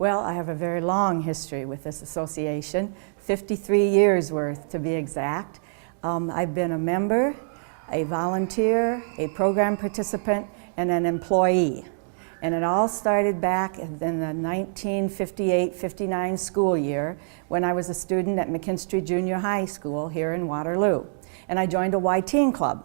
Well, I have a very long history with this association, 53 years worth to be exact. I've been a member, a volunteer, a program participant, and an employee. And it all started back in the 1958-59 school year when I was a student at McKinstry Junior High School here in Waterloo. And I joined a Y Teen Club.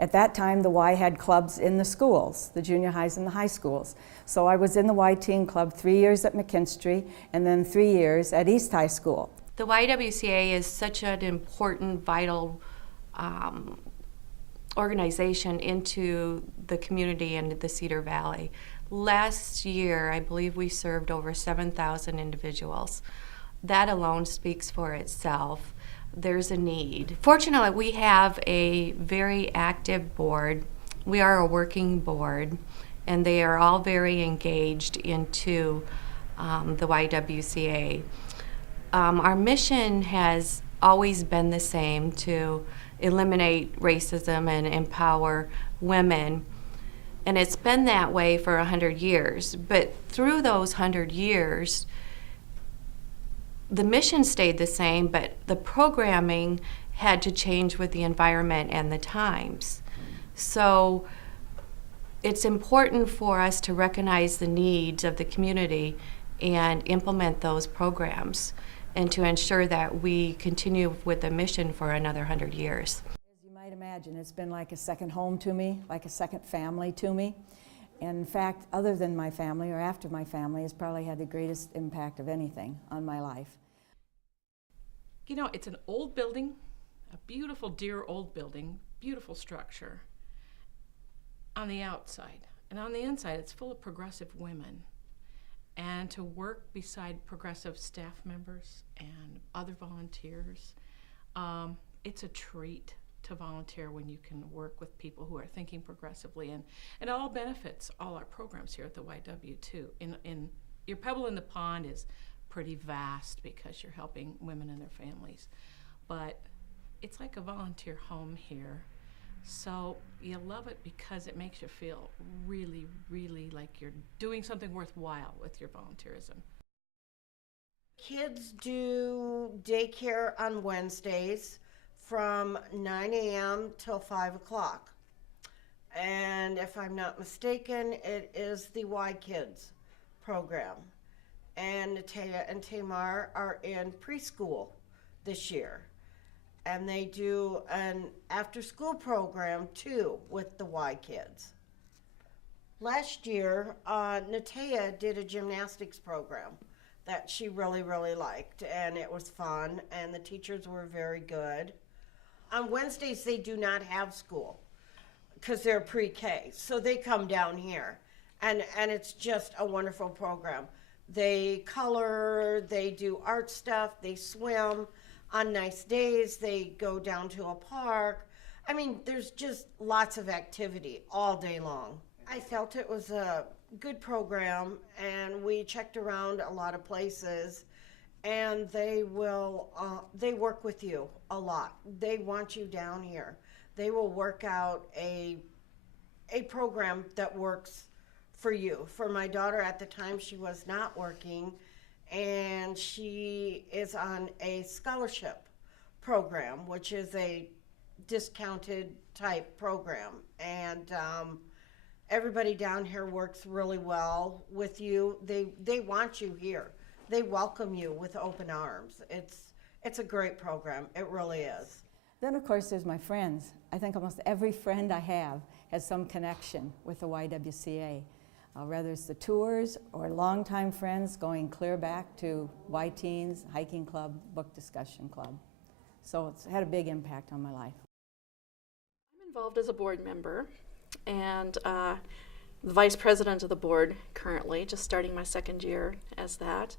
At that time, the Y had clubs in the schools, the junior highs and the high schools. So I was in the Y Teen Club 3 years at McKinstry and then 3 years at East High School. The YWCA is such an important, vital organization into the community and the Cedar Valley. Last year, I believe we served over 7,000 individuals. That alone speaks for itself. There's a need. Fortunately, we have a very active board. We are a working board, and they are all very engaged into the YWCA. Our mission has always been the same, to eliminate racism and empower women. And it's been that way for 100 years. But through those 100 years, the mission stayed the same, but the programming had to change with the environment and the times. So it's important for us to recognize the needs of the community and implement those programs, and to ensure that we continue with the mission for another 100 years. As you might imagine, it's been like a second home to me, like a second family to me. And in fact, other than my family or after my family, has probably had the greatest impact of anything on my life. You know, it's an old building, a beautiful, dear old building, beautiful structure on the outside. And on the inside, it's full of progressive women. And to work beside progressive staff members and other volunteers, it's a treat to volunteer when you can work with people who are thinking progressively, and it all benefits all our programs here at the YW too. In your pebble in the pond is pretty vast because you're helping women and their families, but it's like a volunteer home here. So you love it because it makes you feel really, really like you're doing something worthwhile with your volunteerism. Kids do daycare on Wednesdays from 9 a.m. till 5 o'clock. And if I'm not mistaken, it is the Y Kids program. And Natea and Tamar are in preschool this year. And they do an after-school program, too, with the Y Kids. Last year, Natea did a gymnastics program that she really, really liked, and it was fun, and the teachers were very good. On Wednesdays, they do not have school because they're pre-K, so they come down here, and it's just a wonderful program. They color, they do art stuff, they swim. On nice days, they go down to a park. I mean, there's just lots of activity all day long. I felt it was a good program, and we checked around a lot of places, and they work with you a lot. They want you down here. They will work out a program that works for you. For my daughter at the time, she was not working, and she is on a scholarship program, which is a discounted type program. And everybody down here works really well with you. They want you here. They welcome you with open arms. It's a great program. It really is. Then, of course, there's my friends. I think almost every friend I have has some connection with the YWCA, whether it's the tours or longtime friends going clear back to Y-Teens, Hiking Club, Book Discussion Club. So it's had a big impact on my life. I'm involved as a board member and the vice president of the board currently, just starting my second year as that.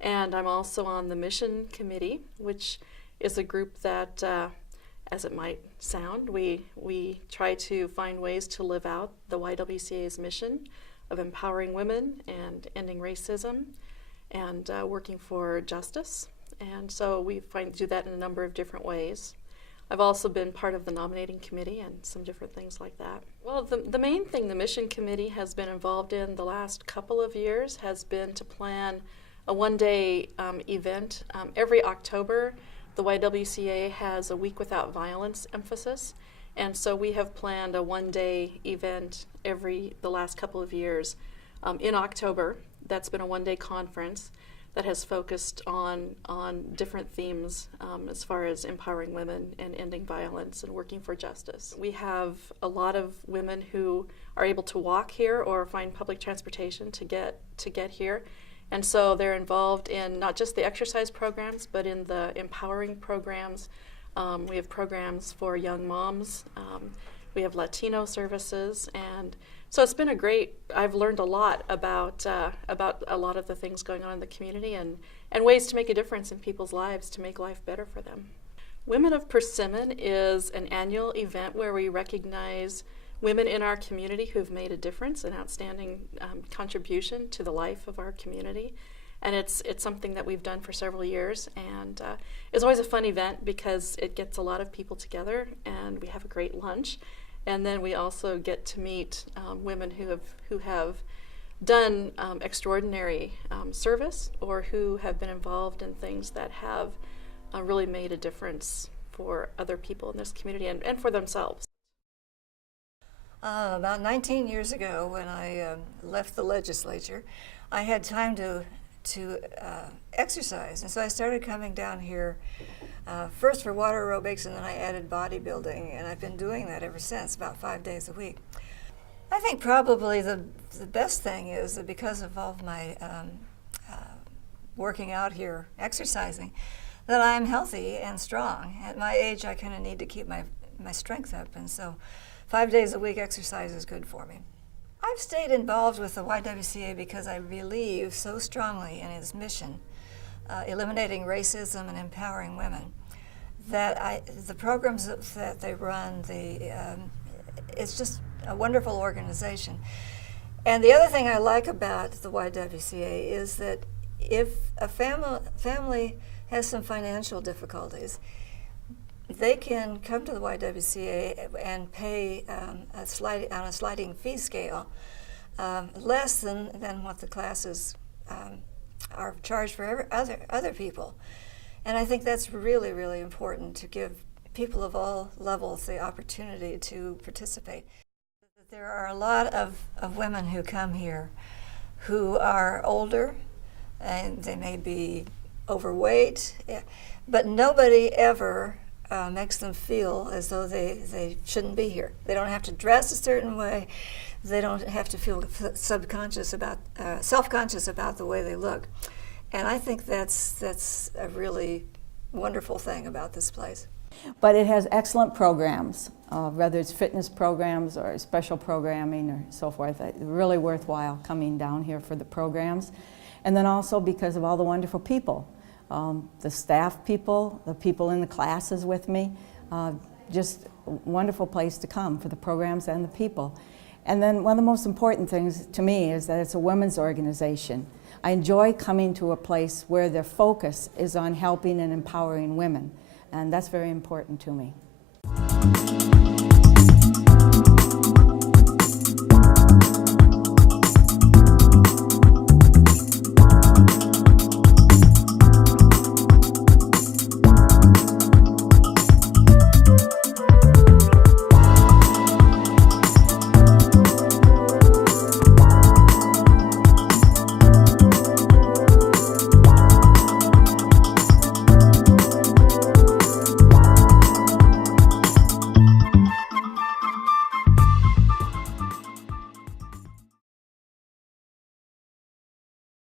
And I'm also on the mission committee, which is a group that, as it might sound, we try to find ways to live out the YWCA's mission of empowering women and ending racism and working for justice. And so we do that in a number of different ways. I've also been part of the nominating committee and some different things like that. Well, the main thing the mission committee has been involved in the last couple of years has been to plan a one-day event. Every October, the YWCA has a Week Without Violence emphasis, and so we have planned a one-day event the last couple of years in October. That's been a one-day conference that has focused on different themes as far as empowering women and ending violence and working for justice. We have a lot of women who are able to walk here or find public transportation to get here. And so they're involved in not just the exercise programs, but in the empowering programs. We have programs for young moms. We have Latino services, and so it's been I've learned a lot about a lot of the things going on in the community and ways to make a difference in people's lives to make life better for them. Women of Persimmon is an annual event where we recognize women in our community who've made a difference, an outstanding contribution to the life of our community. And it's something that we've done for several years, and it's always a fun event because it gets a lot of people together, and we have a great lunch. And then we also get to meet women who have done extraordinary service or who have been involved in things that have really made a difference for other people in this community and for themselves. About 19 years ago, when I left the legislature, I had time to exercise, and so I started coming down here first for water aerobics, and then I added bodybuilding, and I've been doing that ever since, about 5 days a week. I think probably the best thing is that because of all of my working out here, exercising, that I'm healthy and strong. At my age, I kind of need to keep my strength up, and so 5 days a week exercise is good for me. I've stayed involved with the YWCA because I believe so strongly in its mission, eliminating racism and empowering women, that the programs that they run, it's just a wonderful organization. And the other thing I like about the YWCA is that if a family has some financial difficulties, they can come to the YWCA and pay on a sliding fee scale less than what the classes are charged for other people. And I think that's really, really important to give people of all levels the opportunity to participate. There are a lot of women who come here who are older, and they may be overweight, but nobody ever makes them feel as though they shouldn't be here. They don't have to dress a certain way. They don't have to feel self-conscious about the way they look. And I think that's a really wonderful thing about this place. But it has excellent programs, whether it's fitness programs or special programming or so forth. It's really worthwhile coming down here for the programs. And then also because of all the wonderful people. The staff people, the people in the classes with me, just a wonderful place to come for the programs and the people. And then one of the most important things to me is that it's a women's organization. I enjoy coming to a place where their focus is on helping and empowering women, and that's very important to me.